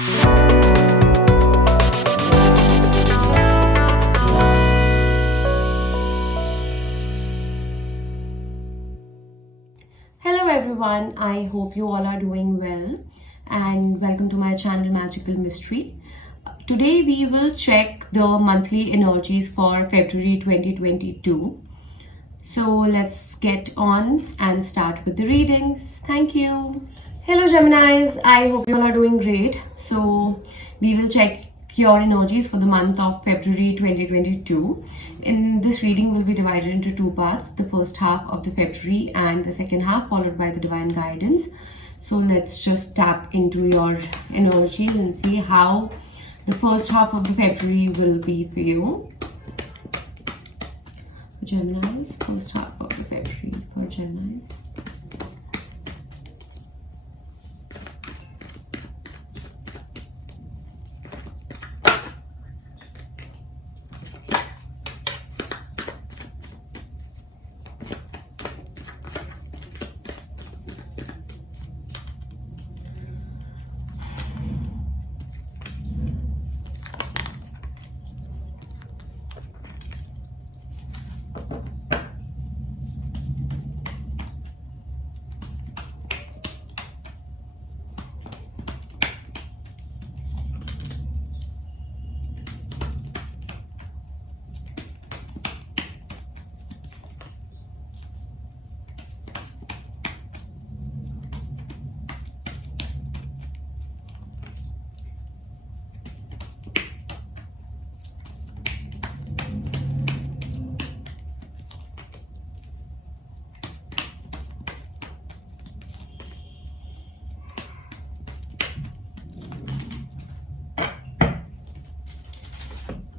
Hello everyone, I hope you all are doing well and welcome to my channel Magical Mystery. Today we will check the monthly energies for February 2022. So let's get on and start with the readings. Thank you. Hello Geminis, I hope you all are doing great. So we will check your energies for the month of February 2022. In this reading will be divided into two parts, the first half of the February and the second half followed by the divine guidance. So let's just tap into your energies and see how the first half of the February will be for you. Geminis, first half of the February for Geminis.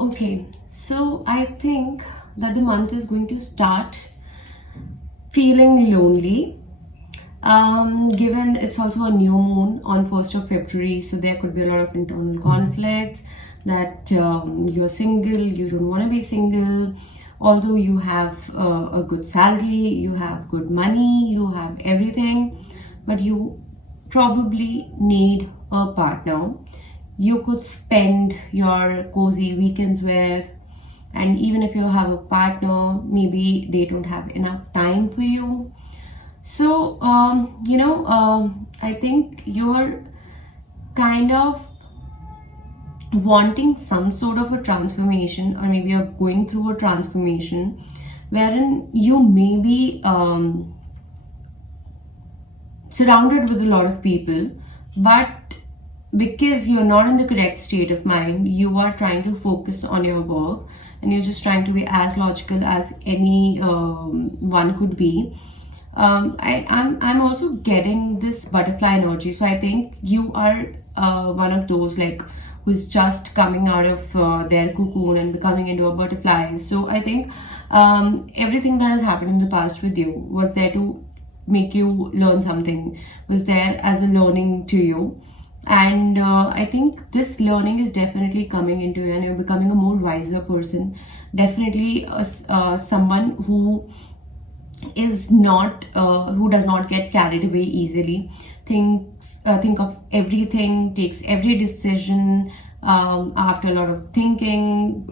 Okay, so I think that the month is going to start feeling lonely. Given it's also a new moon on 1st of February, so there could be a lot of internal conflicts that you're single, you don't want to be single, although you have a good salary, you have good money, you have everything, but you probably need a partner you could spend your cozy weekends with. And even if you have a partner, maybe they don't have enough time for you. So I think you're kind of wanting some sort of a transformation, or maybe you're going through a transformation wherein you may be surrounded with a lot of people, but because you're not in the correct state of mind, you are trying to focus on your work and you're just trying to be as logical as any one could be. I'm also getting this butterfly energy, so I think you are one of those like who's just coming out of their cocoon and becoming into a butterfly. So I think everything that has happened in the past with you was there to make you learn something, was there as a learning to you. And I think this learning is definitely coming into you and you're becoming a more wiser person. Definitely someone who is not who does not get carried away easily, think of everything, takes every decision after a lot of thinking,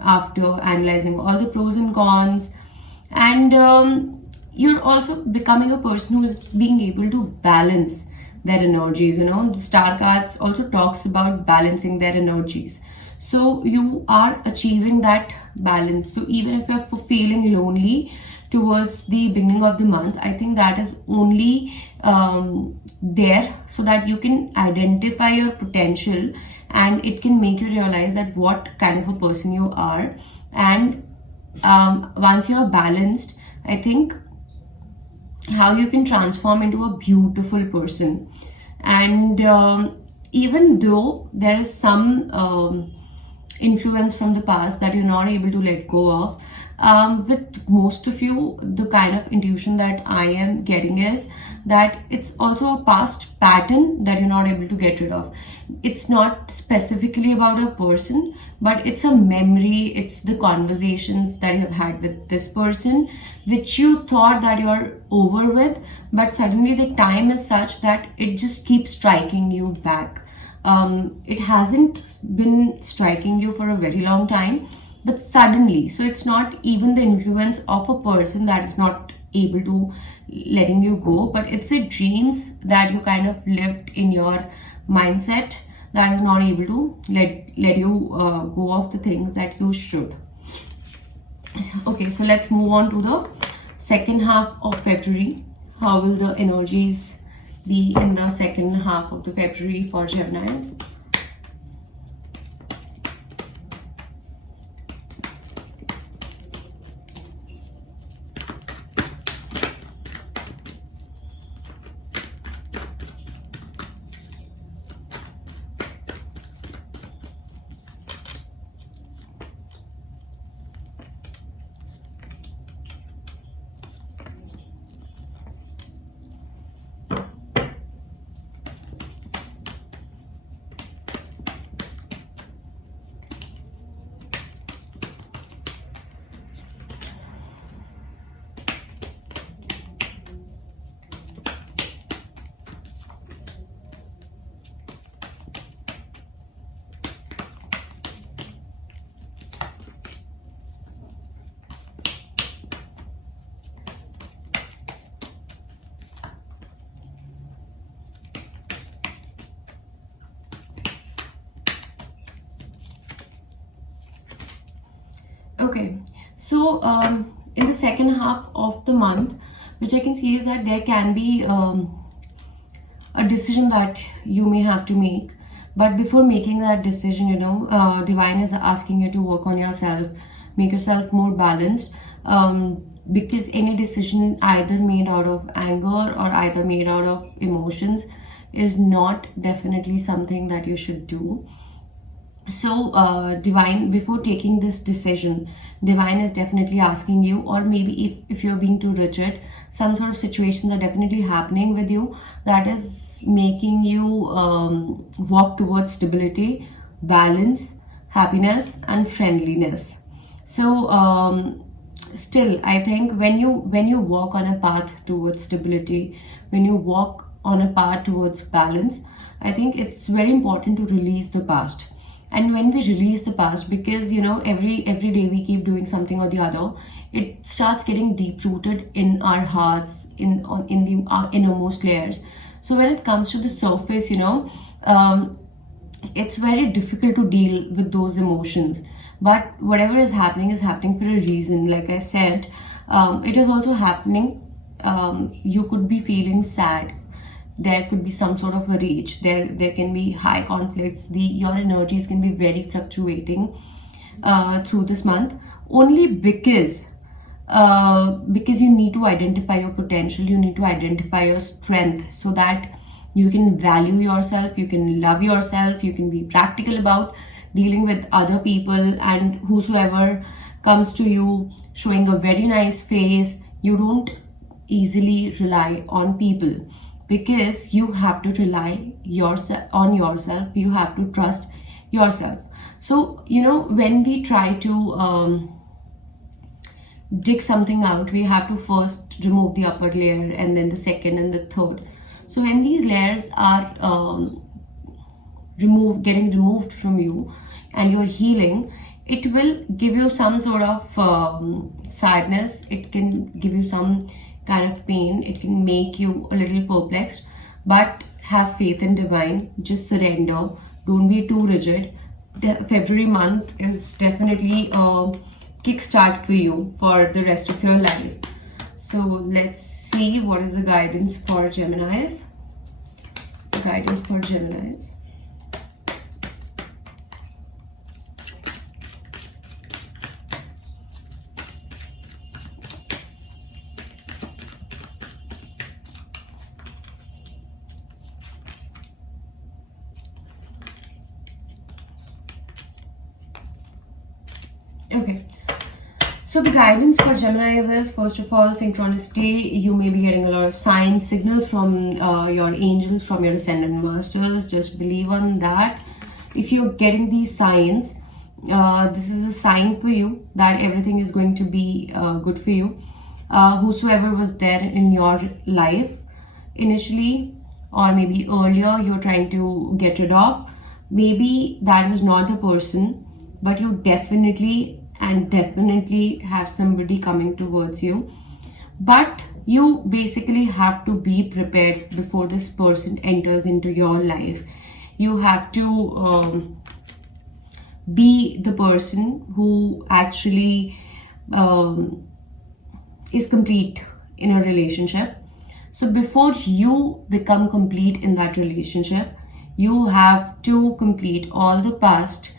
after analyzing all the pros and cons. And you're also becoming a person who is being able to balance their energies. The star cards also talks about balancing their energies, so you are achieving that balance. So even if you're feeling lonely towards the beginning of the month, I think that is only there so that you can identify your potential and it can make you realize that what kind of a person you are. And once you're balanced, I think how you can transform into a beautiful person. And even though there is some influence from the past that you're not able to let go of, with most of you, the kind of intuition that I am getting is that it's also a past pattern that you're not able to get rid of. It's not specifically about a person, but it's a memory, it's the conversations that you have had with this person, which you thought that you're over with, but suddenly the time is such that it just keeps striking you back. It hasn't been striking you for a very long time, but suddenly, so it's not even the influence of a person that is not able to letting you go, but it's the dreams that you kind of lived in your mindset that is not able to let you go of the things that you should. Okay, so let's move on to the second half of February. How will the energies be in the second half of the February for Gemini? Okay, so in the second half of the month, which I can see is that there can be a decision that you may have to make. But before making that decision, Divine is asking you to work on yourself, make yourself more balanced. Because any decision either made out of anger or either made out of emotions is not definitely something that you should do. So Divine, before taking this decision, Divine is definitely asking you, or maybe if you're being too rigid, some sort of situations are definitely happening with you that is making you walk towards stability, balance, happiness and friendliness. So still, I think when you walk on a path towards stability, when you walk on a path towards balance, I think it's very important to release the past. And when we release the past, because every day we keep doing something or the other, it starts getting deep rooted in our hearts, in the our innermost layers. So when it comes to the surface, it's very difficult to deal with those emotions. But whatever is happening for a reason. Like I said, it is also happening. You could be feeling sad. There could be some sort of a rage. There can be high conflicts. Your energies can be very fluctuating through this month, only because you need to identify your potential. You need to identify your strength so that you can value yourself, you can love yourself, you can be practical about dealing with other people, and whosoever comes to you showing a very nice face, you don't easily rely on people, because you have to rely on yourself. You have to trust yourself. So when we try to dig something out, we have to first remove the upper layer and then the second and the third. So when these layers are getting removed from you and you're healing, it will give you some sort of sadness. It can give you some kind of pain. It can make you a little perplexed, but have faith in Divine. Just surrender. Don't be too rigid. The February month is definitely a kickstart for you for the rest of your life. So let's see what is the guidance for Geminis. Guidance for Geminis. Okay, so the guidance for Geminis is, first of all, synchronicity. You may be getting a lot of signs, signals from your angels, from your ascendant masters. Just believe on that. If you're getting these signs, this is a sign for you that everything is going to be good for you. Whosoever was there in your life initially, or maybe earlier you're trying to get rid of. Maybe that was not the person, but you definitely have somebody coming towards you. But you basically have to be prepared before this person enters into your life. You have to be the person who actually is complete in a relationship. So before you become complete in that relationship, you have to complete all the past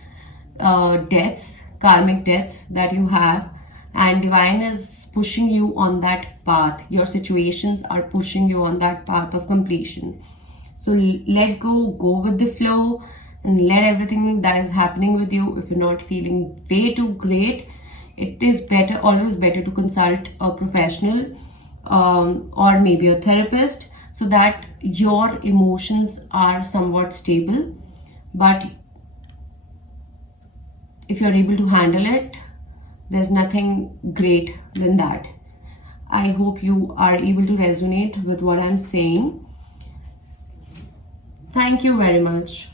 debts, karmic debts that you have, and divine is pushing you on that path. Your situations are pushing you on that path of completion. So let go with the flow, and let everything that is happening with you. If you're not feeling way too great, it is always better to consult a professional, or maybe a therapist, so that your emotions are somewhat stable. But if you're able to handle it, there's nothing great than that. I hope you are able to resonate with what I'm saying. Thank you very much.